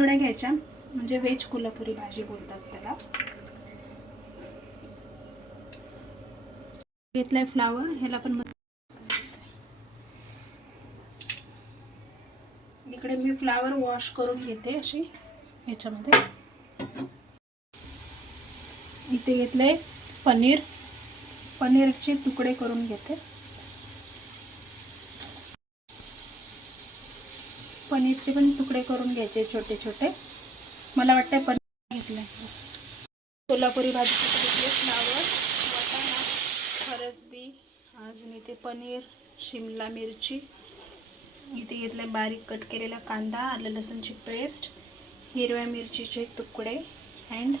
थोड्या घ्यायच्या, म्हणजे व्हेज कोल्हापुरी भाजी बोलतात त्याला. घेतलाय फ्लावर, ह्याला पण इकडे मी फ्लावर वॉश करून घेते अशी ह्याच्यामध्ये. इथे घेतले पनीर, पनीरचे तुकडे करून घेते. पनीरचे पण तुकडे करून घ्यायचे छोटे छोटे. मला वाटतं पनीर घेतलंय. कोल्हापुरी भाजीसाठी घेतले फ्लावर, वाटाणा, फरसबी, अजून इथे पनीर, शिमला मिरची, इथे घेतले बारीक कट केलेला कांदा, आलं लसूणची पेस्ट, हिरव्या मिरचीचे तुकडे अँड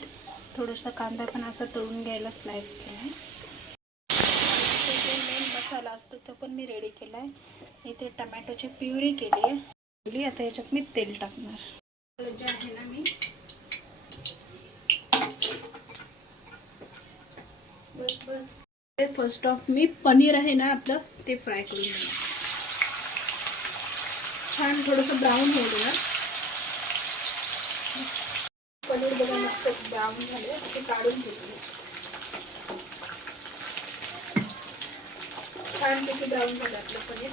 थोडासा कांदा पण असा तळून घ्यायला स्लाइस केला. मेन मसाला असतो तो पण मी रेडी केलाय. इथे टमॅटोची प्युरी केली आहे. आता याच्यात मी तेल टाकणार. जे आहे ना मी बस फर्स्ट ऑफ मी पनीर आहे ना आपलं ते फ्राय करून घेणार. छान थोडंसं ब्राऊन होऊ देणार. पनीर बघा मस्त ब्राऊन झाले, ते काढून घेतले. छान पैकी ब्राऊन झालं आपलं पनीर.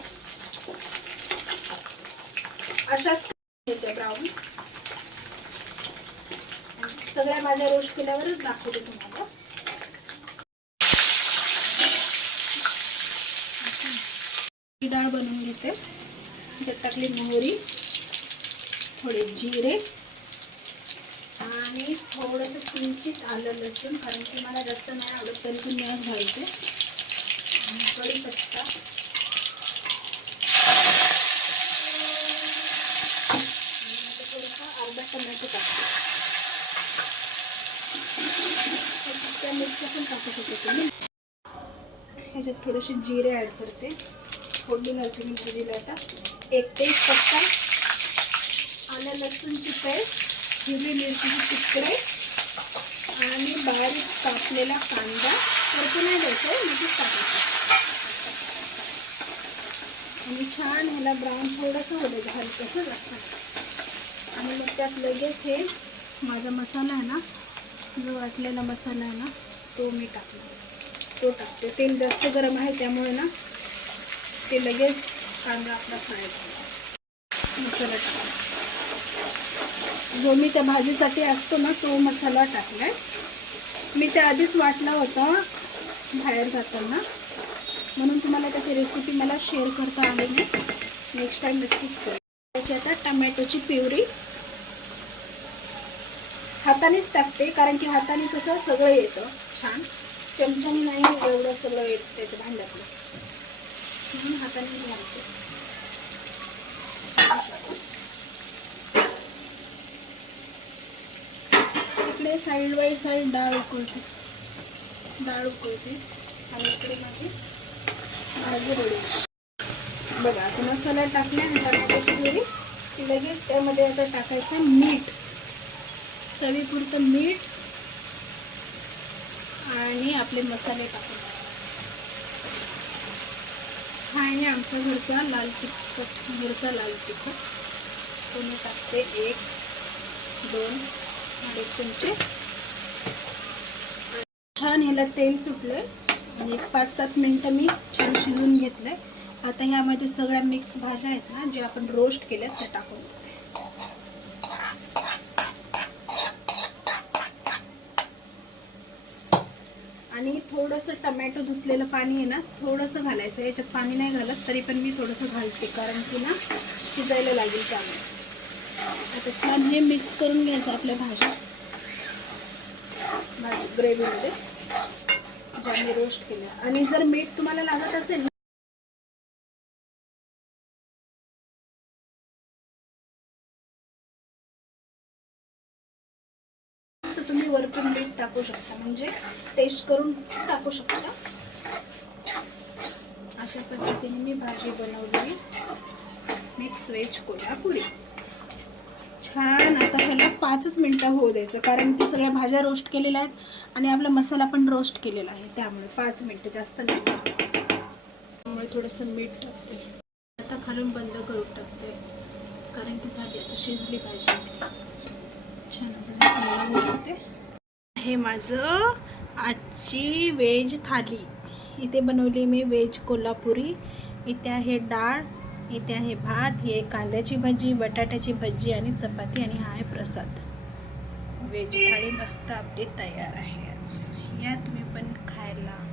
अशाच होते ब्राऊन. सगळ्या भाज्या रोस्ट केल्यावरच दाखवते तुम्हाला. डाळ बनवून घेते. त्यात टाकली मोहरी, थोडे जिरे आणि थोडंसं किंचित आलं लसूण, कारण की मला जास्त नाही आवडत तरी पण मी घालते. कढीपत्ता, अर्धा टमॅटो टाकते. मिरच्या पण टाकू शकते तुम्ही. ह्याच्यात थोडेसे जिरे ॲड करते. फोडणी घालते मी भाजीला. आता एक तेजपत्ता, आलं लसूणची पेस्ट, हिरवी मिरचीचे तुकडे आणि बारीक कापलेला कांदा. परतून नाही द्यायचं, लगेच टाकायचं आणि छान ह्याला ब्राऊन थोडंसं होऊ द्यायचं, हलकंसं जास्त. आणि मग त्यात लगेच हे माझा मसाला आहे ना, जो वाटलेला मसाला आहे ना तो मी टाकते. तेल जास्त गरम आहे त्यामुळे ना ते लगेच कांदा आपला फ्राय करतो. मसाला टाकला जो मी त्या भाजीसाठी असतो ना तो मसाला टाकलाय. मी त्या आधीच वाटला होता बाहेर जाताना, म्हणून तुम्हाला त्याची रेसिपी मला शेअर करता आली नाही. नेक्स्ट टाइम नक्कीच करेन. त्याची आता टमॅटोची प्युरी हातानेच टाकते, कारण की हाताने कसं सगळं येतं छान. चमच्याने नाही एवढं सगळं येतं त्याच्या भांड्यातलं, म्हणून हाताने घालते. इकडे साईड बाय साईड डाळ उकळते आणि इकडे माझी भाजी रेडी. बघा आता मसाला टाकला आणि टमाटोची प्युरी की लगेच त्यामध्ये आता टाकायचं मीठ, चवीपुरतं मीठ आणि आपले मसाले टाकून. हा आहे आमचा घरचा लाल तिखट. तो मी टाकते 1, 2, 2.5 चमचे. छान ह्याला तेल सुटलंय आणि 5-7 मिनटं मी छान शिजवून घेतलंय. आता ह्यामध्ये सगळ्या मिक्स भाज्या आहेत ना जे आपण रोस्ट केल्यात त्या टाकून देते. आणि थोडंसं टमॅटो धुतलेलं पाणी आहे ना थोडंसं घालायचं. याच्यात पाणी नाही घालत तरी पण मी थोडंसं घालते, कारण की ना शिजायला लागेल त्यामुळे. आता छान हे मिक्स करून घ्यायचं आपल्या भाजी ग्रेव्हीमध्ये ज्या मी रोस्ट केल्या. आणि जर मीठ तुम्हाला लागत असेल ना तर तुम्ही वरतून मीठ टाकू शकता, म्हणजे टेस्ट करून टाकू शकता. अशा पद्धतीने मी भाजी बनवली मिक्स व्हेज कोल्हापुरी. छान आता ह्याला 5 मिनिटं होऊ द्यायचं, कारण की सगळ्या भाज्या रोस्ट केलेल्या आहेत आणि आपला मसाला पण रोस्ट केलेला आहे, त्यामुळे 5 मिनिटं जास्त नाही. त्यामुळे थोडंसं मीठ टाकते. आता खालून बंद करून टाकते, कारण की झाली आता शिजली पाहिजे. छान हलवून घेते. हे माझं आजची व्हेज थाली. इथे बनवली मी व्हेज कोल्हापुरी. इथे आहे डाळ, इथे आहे भात, ही कांद्याची भाजी, बटाट्याची भाजी आणि चपाती, आणि हा आहे प्रसाद. व्हेज थाळी मस्त आपली तयार आहे आज. या तुम्ही पण खायला.